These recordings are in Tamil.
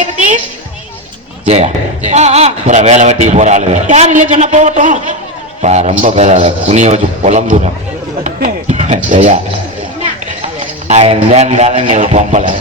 பத்தி ஜெயா ஆ, ஆ. அப்புறம் வேலை வெட்டிக்கு போற ஆளுங்க யார் இல்ல சொன்னா போகட்டும். பா ரொம்ப பேசாத குனிய வச்சு புலம்புறோம். ஜெயா ஆயிரம் தான் நீ ஒரு பொம்பளை.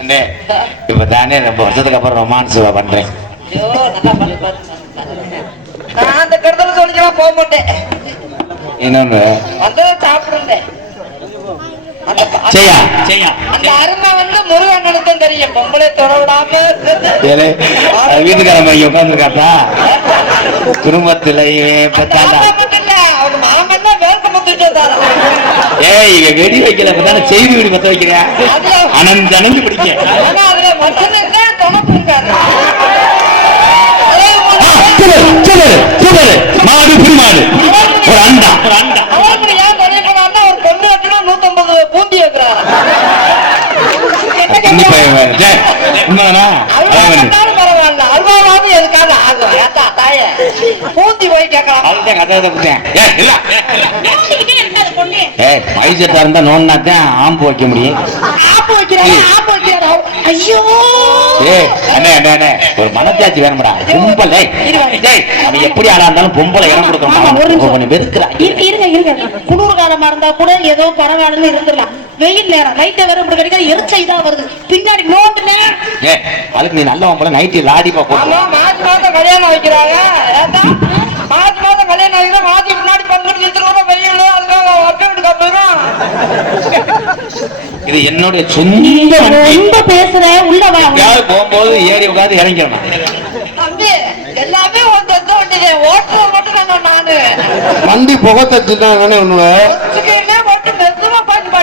அண்ணே, இப்ப தானே ரொம்ப வருஷத்துக்கு அப்புறம் ரொமான்ஸ் பண்றேன். நான் அந்த கெடுதல சொல்லிக்கலாம் போக மாட்டேன். இன்னொன்னு வந்து சாப்பிடுறேன் தான் உட்காந்துருக்காட்டா குடும்பத்துல தான் ஏய் இங்க வெடி வைக்கல. இப்பதானே செய்தி வெடி பத்த வைக்கிறேன் அனந்த அனந்து பிடிக்க. மாடு புரிமாடு ஒரு அண்டா. ஒரு அண்டா அவருக்கு ஏன் தொலை போனார்னா ஒரு பொண்ணு வச்சுனா நூத்தம்பது பூந்தி வைக்கிறாரு வேற. டேய், உண்மைதானா? அல்வா அதான் வேணும். பண்ணாலும் பரவாயில்ல அல்வாவாவது எதுக்காக? ஆகும் தாய. பூந்தி போய் கேட்கலாம். அதுதான் கதை. ஏய், இல்ல. ஏய், இருந்தா தான் ஆம்பு வைக்க முடியும். ஆப்பு வைக்கிறாரா ஆப்பு வைக்கிறாரா. ஐயோ. ஏய் அண்ணே அண்ணே அண்ணே ஒரு மனசாட்சி வேணும்டா. கும்பல் ஏய், நீ எப்படி ஆளா இருந்தாலும் பொம்பளை இடம் கொடுக்க ஆமா, ஒரு நிமிஷம். வெறுக்கிறா. இரு- இருங்க இருங்க. குளிர் காலமா இருந்தா கூட ஏதோ பரவாயில்லன்னு இருந்துடலாம். வெயில் நேரம். நைட்டை வேற இப்படி கிடைக்கிற எரிச்சை தான் வருது. பின்னாடி நோண்டுனே ஏ அதுக்கு நீ நல்லவன் போல நைட்டு லாடிப்பா போட்டு ஆமா மாசி மாசம் கல்யாணம் வைக்கிறாங்க. மாசி மாசம் கல்யாணம் வைக்கிறா மாசி முன்னாடி பங்குட்டு நிறுத்துறோம் வெயில் அதுக்காக போயிடும் இது என்னுடைய சொந்த ரொம்ப பேசுற. உள்ள வா எங்கேயாவது போகும்போது ஏறி உட்காந்து இறங்கிடணும். தம்பி எல்லாமே உன் சொந்த வண்டியில ஓட்டுற மட்டும் நானு. வண்டி புகை தச்சுட்டாங்கன்னு ஒண்ணு வச்சுக்கிட்டே மட்டும் மெத்தமா பாட்டு பாட்டிடுவேன் சரியா நம்மளுக்கு ஏமாலம் போக தெரியாது வண்டி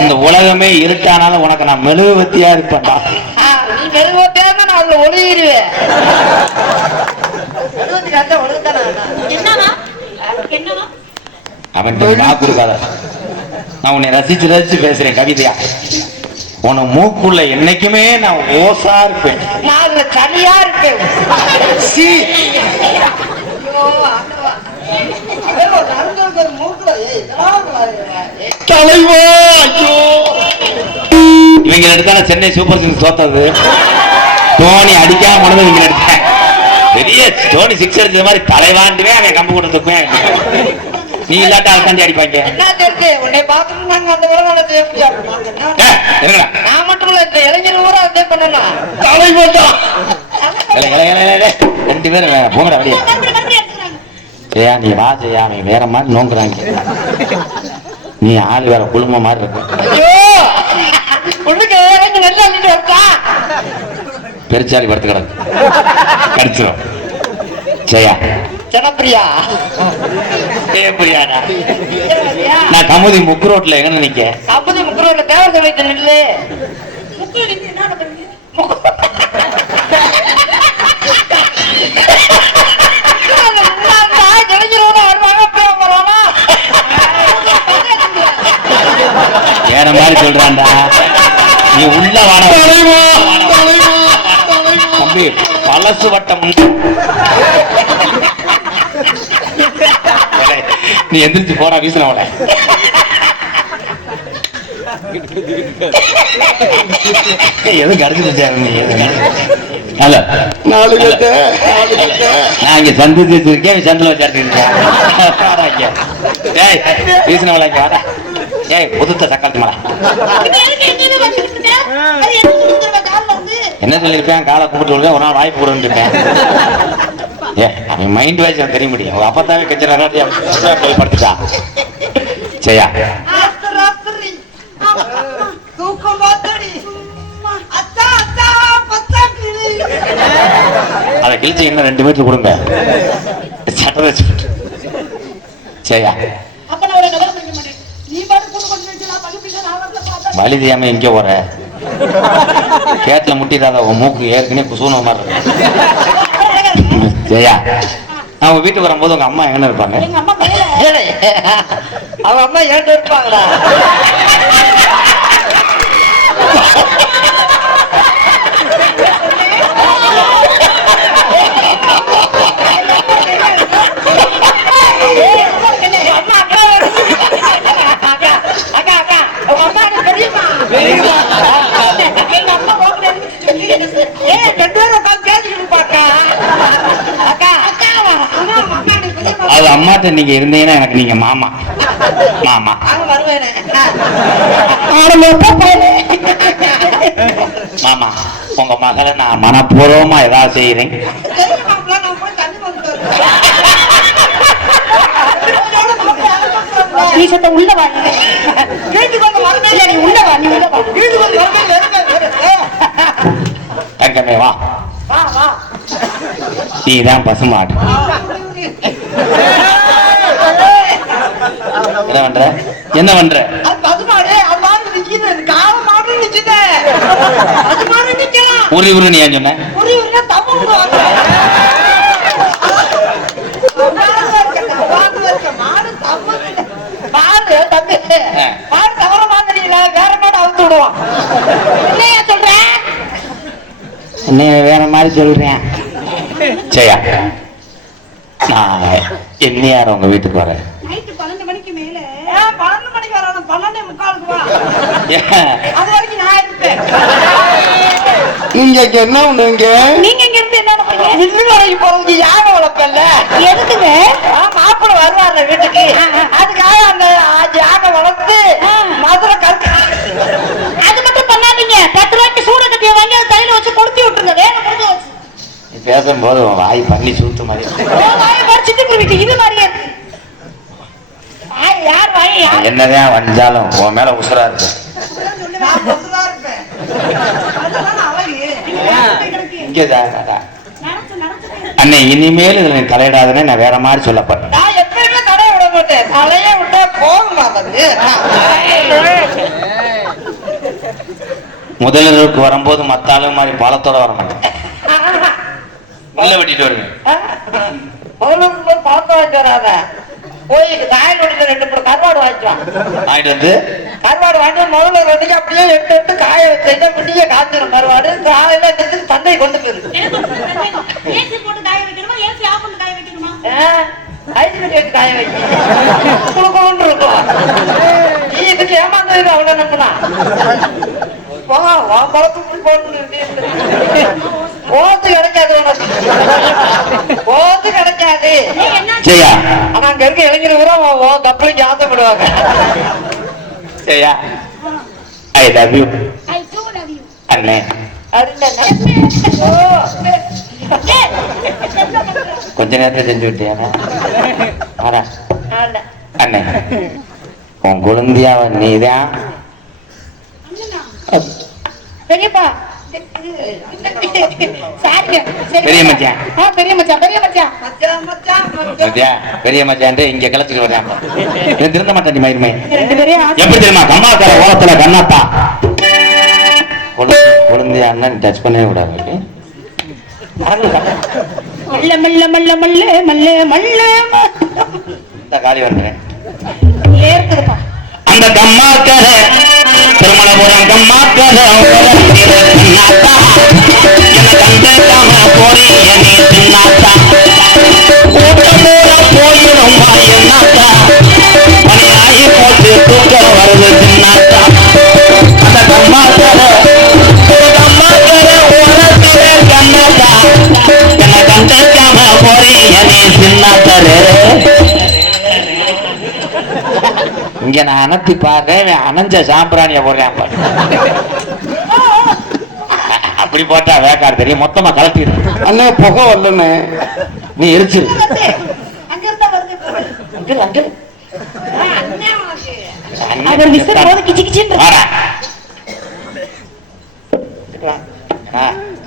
இந்த உலகமே இருட்டானாலும் உனக்கு நான் மெழுகுவத்தியா இருப்பேன்டா. ஆ, நீ நான் அதுல ஒழுகிடுவேன். அவன் நான் கொடுக்காத நான் உன்னை ரசிச்சு ரசிச்சு பேசுறேன் கவிதையா. உன மூக்குள்ள என்னைக்குமே நான் ஓசா இருப்பேன். நான் அதுல தனியா இருப்பேன். தலைவா ஐயோ. இவங்க எடுத்தான சென்னை சூப்பர் கிங்ஸ் தோத்தது. தோனி அடிக்காம போனது இவங்க எடுத்தேன். பெரிய தோனி சிக்ஸ் அடிச்சது மாதிரி தலைவாண்டுவே அவன் கம்பு கொடுத்துக்குவேன் நீ இல்லாட்ட அழுத்தாண்டி அடிப்பாங்க. நான் மட்டும் இல்ல, இந்த இளைஞர் ஊரா அதே பண்ணணும். இலை. ரெண்டு பேரும் போங்கடா வெளியே. எடுத்துக்கிறாங்க ஜெயா நீ வா ஜெயா அவன் வேற மாதிரி நோங்குறாங்க. நீ ஆள் வேற குழும மாதிரி இருக்கு? பெருச்சாலி படுத்து கிடக்கு. கடிச்சிடும் ஜெயா. ஜனப்பிரியா? ஜெயப்பிரியாடா? நான் கமுதி முக்கு ரோட்ல எங்க நிக்க? கம்பெனி முக்குரோட்ல தேவதை வைத்து நில்லு. முக்கு பழசு வட்டம். நீ எந்திரிச்சு போடா வீசினவள எதுவும் கடிச்சிருச்சா நீ? அல்ல நாலு நான் இங்க சந்து வச்சிருக்கேன் சந்தில வச்சிருக்கேன் ஏய் வீசினவள இங்க வாடா. ஏய் புதுத்த தக்காளி மலை. என்ன சொல்லியிருப்பேன்? காலை கூப்பிட்டு விடுங்க ஒரு நாள் வாய்ப்பு கொடுன்னு இருப்பேன். ஏ அவன் மைண்ட் வாய்ஸ் எனக்கு தெரிய முடியும். உங்க அப்பத்தாவே நிறைய போய் படுத்துட்டா. சரியா? அதை கிழிச்சு இன்னும் ரெண்டு மீட்டர் கொடுங்க. சட்டை வச்சு சரியா? வழி தெரியாம எங்கே போற. சேத்துல முட்டிடாத உன் மூக்கு ஏற்கனவே குசூன மாதிரி ஜெயா அவங்க வீட்டுக்கு வரும்போது உங்க அம்மா என்ன இருப்பாங்க? அவங்க அம்மா ஏன் இருப்பாங்களா? Venga. அம்மாட்ட நீங்க இருந்தீங்கன்னா எனக்கு நீங்க மாமா. மாமா. மாமா உங்க மகளை நான் மனப்பூர்வமா ஏதாவது செய்யறேன் தெரியும் மாப்பிள்ள, நான் போய் தண்ணி கொண்டு வருவேன். நீ சத்த உள்ள வா நீ. உள்ள வா நீ உள்ள வா. தங்கமே வா. வா வா. நீ தான் பசுமாடு என்ன பண்ற என்ன பண்ற அது பசுமாடு அது மாடு நிக்குது கால மாடு நிக்குது அது மாடு நிக்கலாம் உரி உரு நீ ஏன் சொன்ன புரி உரியா தப்பு விடுவாங்க மாடு தப்பு மாடு தம்பி. ஆ. மாடு தவற மாதிரி வேற மாதிரி சொல்றேன் சரியா நான் என்னையார் உங்க வீட்டுக்கு வரேன் நைட்டு பன்னெண்டு மணிக்கு மேல ஏன் பன்னெண்டு மணிக்கு வரணும் பன்னெண்டே முக்காலுக்கு வா ஏன்? அது வரைக்கும் நான் இருப்பேன் நீங்க இங்க என்ன பண்ணுவீங்க நீங்க இங்க இருந்து என்ன பண்ணுவீங்க வில்லு வரைக்கும் போறது யாக வளர்ப்பல்ல எதுக்குங்க? மாப்பிள்ள வருவாங்க வீட்டுக்கு. அதுக்காக அந்த யாக வளர்த்து மதுரை கருக்கு அது மட்டும் பண்ணாதீங்க. பத்து ரூபாய்க்கு சூட கட்டிய வாங்கி அது தலையில வச்சு கொளுத்தி விட்டுருங்க. வேலை முடிஞ்சு வச்சு. நீ பேசும்போது உன் வாய் பண்ணி சூத்து மாதிரி வாயை பறிச்சுட்டு போயிட்டு இது மாதிரியே இருக்கு. என்னதான் வந்தாலும் உன் மேல உசுரா இருக்கு நான் கொண்டுதான் இருப்பேன் அதுதான் அழகு இங்கே அண்ணே இனிமேல் இதுல நீ தலையிடாதனே நான் வேற மாதிரி சொல்லப்பட்டேன். நான் எப்பயுமே தடைய விட மாட்டேன். தலைய விட்டா போகுமா அது முதலிரவுக்கு வரும்போது மத்த ஆளு மாதிரி பழத்தோட வர மாட்டேன். உள்ள வெட்டிட்டு பழக்கம் வாங்கிட்டு வராத போய் காயல் ரெண்டு மூணு கருவாடு வாங்கிட்டு வா. வாங்கிட்டு வந்து? கருவாடு வாங்கிட்டு வந்து முதல்ல ரெண்டுக்கு அப்படியே எடுத்து எடுத்து காய வச்சுட்டு விடிய காய்ச்சிடும் கருவாடு. காலையில எடுத்து சந்தை கொண்டு போயிரு ஏசி போட்டு காய வைக்கணுமா? ஏசி ஆஃப் பண்ணி காய வைக்கணுமா? ஐஸ் கட்டி வச்சு காய வைக்க குழுக்குழுன்னு இருக்கும். நீ இதுக்கு ஏமாந்தது அவ்வளவு நம்பினா. போ போட்டு போத்து கிடைக்காது போத்து கிடைக்காது. சரியா ஆனா அங்க இருக்க இளைஞர் கூட கப்பலுக்கு ஆசைப்படுவாங்க சரியா I love you I too love you அண்ணே. கொஞ்ச நேரத்துல செஞ்சு ஆள. அண்ணே? உன் குழந்தையாவ நீதான். பெரியப்பா. பெரிய மச்சான். ஆ, பெரிய மச்சான் பெரிய மச்சான் மச்சான் மச்சான் மச்சான் பெரிய மச்சான்ட்டு இங்க கிளச்சிட்டு இவன் திருந்த மாட்டான் நீ மயிருமே. எப்படி தெரியுமா? கம்மாக்கார ஓரத்துல கண்ணாத்தா குழந்தைய அண்ணன் டச் பண்ணவே கூடாது okay? மல்ல மல்ல மல்ல மல்ல மல்ல மல்ல. இந்த காலி வந்துறேன் அந்த கம்மாக்கர திருமணபுரம் கம்மாக்கர இங்க நான் அனத்தி பார்க்க இவன் அணைஞ்ச சாம்பிராணிய போடுறேன் பாரு. அப்படி போட்டா வேக்காடு தெரியும் மொத்தமா கலட்டிடு அண்ணே புகை வரலண்ணே. நீ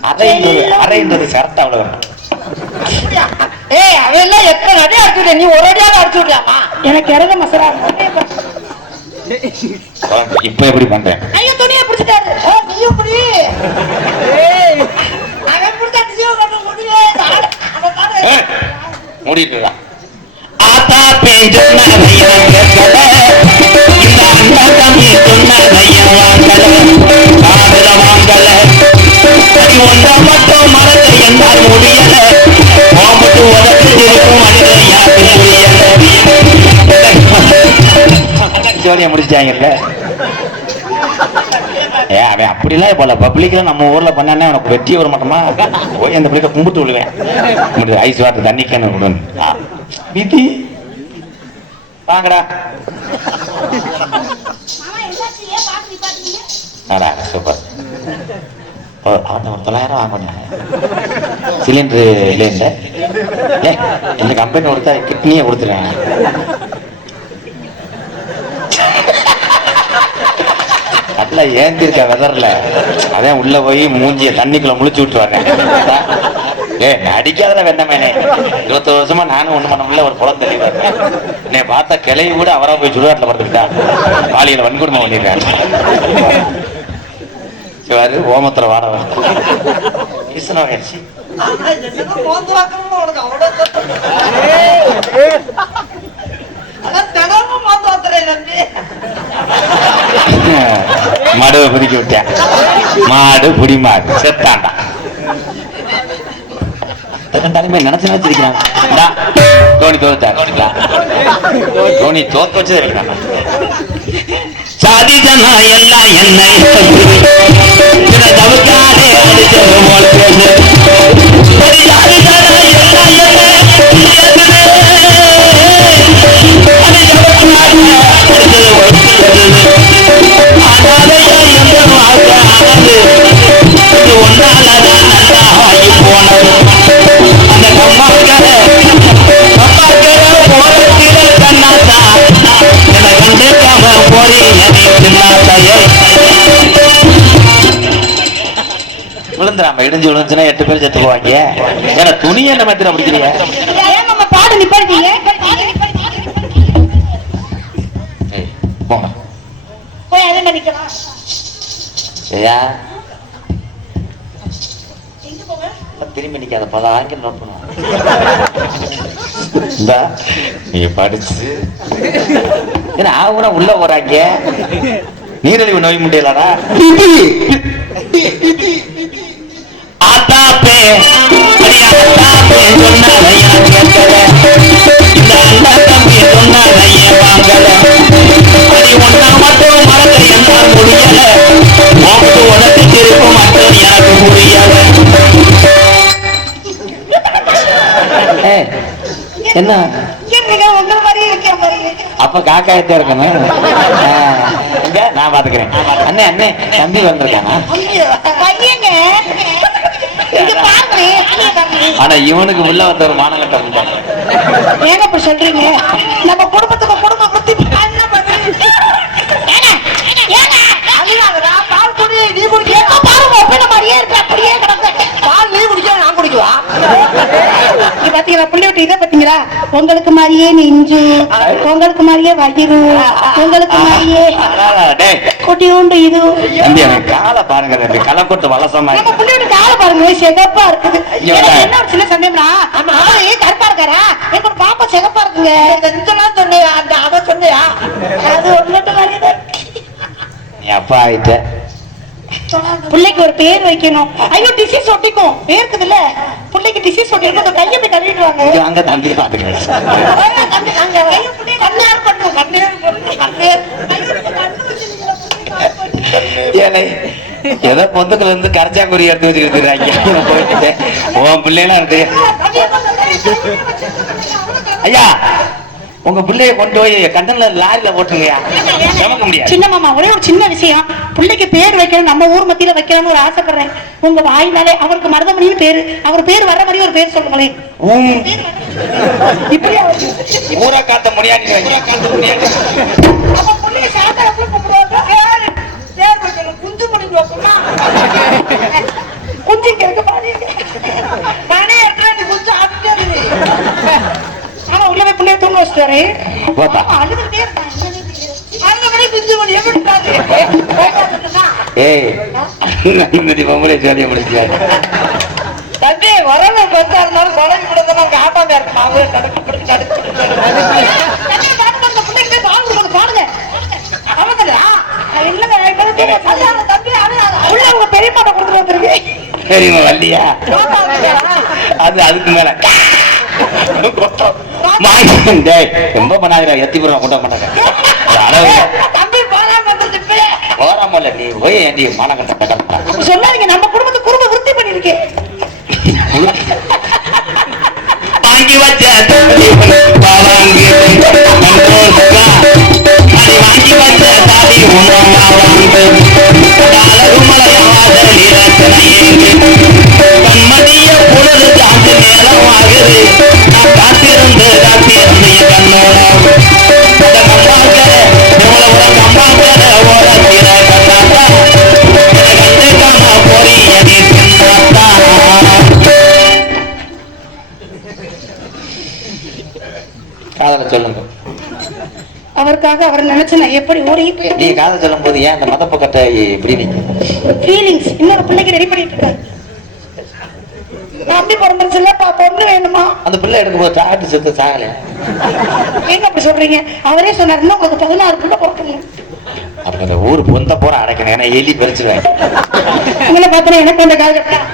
அறைன்றது அறைன்றது சரத்து அவ்வளவு ஏய் அவெல்லாம் எத்தனை அடி அடிச்சு நீ ஒரு அடியாவது அடிச்சு விடலாமா? எனக்கு இறங்க மசரா இப்ப எப்படி பண்றேன்? ஐயோ துணியை பிடிச்சிட்டாரு. ஓ நீயும் புடி ஏய். அவன் புடிச்ச அடிச்சு புரியல. ஏ அவன் அப்படிலாம் போல பப்ளிக்ல நம்ம ஊர்ல பண்ணானே உனக்கு வெற்றி வர மாட்டோமா? போய் அந்த பிள்ளைக்க கும்பிட்டு விழுவேன். ஐஸ் வாட்டர் தண்ணி கேனு விடுன்னு விதி வாங்கடா. சூப்பர். அவன் ஒரு தொள்ளாயிரம் வாங்கினேன் சிலிண்டரு இல்லைன்ற. ஏ இந்த கம்பெனி கொடுத்தா கிட்னியே கொடுத்துருவேன். நல்லா ஏந்திருக்க வெதர்ல அதான் உள்ள போய் மூஞ்சிய தண்ணிக்குள்ள முழிச்சு விட்டு வரேன் ஏ அடிக்காத வெண்ணமேனே. இருபத்தொரு வருஷமா நானும் ஒண்ணு பண்ண முடியல ஒரு குளம் தெளிவா என்னை பார்த்தா கிளைய கூட அவரா போய் சுடுகாட்டுல படுத்துக்கிட்டான் பாலியல வன்கொடுமை பண்ணிருக்கேன் சிவாரு ஓமத்துல வாட வருது ஈசன வயசு என்னதான் மோந்து வாக்கணும்னு உனக்கு அவ்வளவு தப்பு. அதான் தினமும் மோந்து வாக்குறேன் தம்பி. மாடுவை விட்டேன். மாடு புடி மாடு செத்தாண்டா தலைமை நினைச்சு நினைச்சிருக்கிறான் தோனி தோனி தோத்து இருக்கிறான் சாதி ஜனா எல்லாம் என்னை போல் பேசு. சாதி ஜனா எல்லாம் என்னை இடிஞ்சு விழுந்துச்சுன்னா எட்டு பேர் செத்து போவாங்க ஏன்னா துணி என்ன பிடிக்கிறீங்க மாதிரி அப்ப திரும்பி நிக்காத பல நோட் நீங்க படிச்சு. ஏன்னா அவங்க உள்ள போறாங்க. நீரிழிவு நோய் முடியலடா ஆத்தாப்பே சொன்னால எனக்கு கேட்கல இந்த அண்ணா தம்பி சொன்னால ஏன் வாங்கல அடி ஒன்னா மட்டும் மறக்க என்னால் முடியல. ஓட்டு உடத்து திருப்ப மட்டும் எனக்கு புரியல. என்ன? அப்ப காக்காயத்தே இருக்கணும். நான் பாத்துக்கிறேன். அண்ணே அண்ணே தம்பி வந்திருக்கானா? ஆனா இவனுக்கு உள்ள வந்த ஒரு இருந்தான் ஏங்க இப்ப சொல்றீங்க? நம்ம குடும்பத்துக்கு குடும்ப புத்தி என்ன பண்றீங்க? ஏங்க, ஏங்க, அழுகாதடா, பால் குடி, நீ குடிக்க. மாதிரியே இருக்கு, அப்படியே கிடக்கு. பால் நீ குடிக்க நான் குடிக்குவா? இங்க பாத்தீங்களா, புள்ளி விட்டு இதை பாத்தீங்களா? உங்களுக்கு மாதிரியே நெஞ்சு உங்களுக்கு மாதிரியே வயிறு உங்களுக்கு மாதிரியே டேய் குட்டி உண்டு இது. அவன் காலை பாருங்க தம்பி களை கொட்டு வளசமா நம்ம புள்ளியோட காலை பாருங்க செகப்பா இருக்குது. டேய். என்ன ஒரு சின்ன சந்தேகம்னா கருப்பா இருக்காரா? ஒரு பாப்பா சிகப்பா இருக்குங்க. இதெல்லாம் சொன்னியா அந்த அதை சொன்னியா அது ஒண்ணு மாதிரி நீ அப்பா ஆயிட்ட. பிள்ளைக்கு ஒரு பேர் வைக்கணும். ஐயோ டிசீஸ் ஒட்டிக்கும் வேர்க்குதுல்ல பிள்ளைக்கு டிசீஸ் ஒட்டிருக்கும் அந்த கையை போய் கழுவிடுவாங்க. வாங்க தம்பி ஏதோ பொந்துக்குள்ள இருந்து கரைச்சாக்குரி எடுத்து வச்சுக்கிட்டு போயிட்டு உன் பிள்ளைலாம் இருக்கு. ஐயா உங்க பிள்ளைய கொண்டு போய் கண்டன்ல லாரில போட்டுங்கய்யா சுமக்க முடியாது. சின்ன மாமா ஒரே ஒரு சின்ன விஷயம். பிள்ளைக்கு பேர் வைக்கணும் நம்ம ஊர் மத்தியில வைக்கணும்னு ஒரு ஆசைப்படுறேன். உங்க வாயினாலே அவருக்கு மருதமணின்னு பேரு. அவர் பேர் வர்ற மாதிரி ஒரு பேர் சொல்லுங்களேன். இப்படியா ஊரா காத்த முடியாது காத்த முடியாது. குஞ்சு வைக்கணுமா. குஞ்சு இங்க இருக்க பாரு மணி எட்டு நீ குடிச்சு ஆப்பிட்டே ஆனா உள்ள போய் பிள்ளைய தூங்க வச்சுட்டாரு போப்பா. அழுதுகிட்டே இருக்கான் அந்த மணி குஞ்சு மணி எப்படி பாரு ஏய் நந்தி பொம்பளை ஜாலியா முடிச்சாரு தம்பி வரல பத்தா இருந்தாலும் தடுப்பு பிடிச்சு தடுப்பு உள்ள உங்க பெரியப்பாட்ட கொடுத்துட்டு வந்திருக்கு சரிம்மா வள்ளியா? அது அதுக்கு மேல. ரொம்ப பண்ணாதீங்க எத்தி போடுறோம் கொண்ட வந்துட்டு போறாமல்ல நீ போய் ஏண்டி மானம் கட்ட கட்ட அப்படி சொல்லாதீங்க நம்ம குடும்பத்தை குடும்ப விருத்தி பண்ணிருக்கேன் வாங்கி வச்ச அதை வாங்கி வந்த தாடி உணவா வாழ்ந்து அழகு மலை நேரம் ஆகுது நான் காத்திருந்து காத்திருந்து என் நீ சொல்லும் போது ஏன் அந்த இப்படி ஃபீலிங்ஸ் இன்னொரு பிள்ளைக்கு ரெடி பண்ணிட்டு பொண்ணு வேணுமா? அந்த பிள்ளை எடுக்கும்போது டாட்டு செத்து சாகல ஏங்க அப்படி சொல்றீங்க? அவரே சொன்னாரு இன்னும் உங்களுக்கு பதினாறு பிள்ளை பிறக்கணும் அப்ப ஊர் பொந்த போற அடைக்கணும் ஏன்னா எலி பறிச்சிருவேன் உங்களை பார்த்தா எனக்கு அந்த காலகட்டம்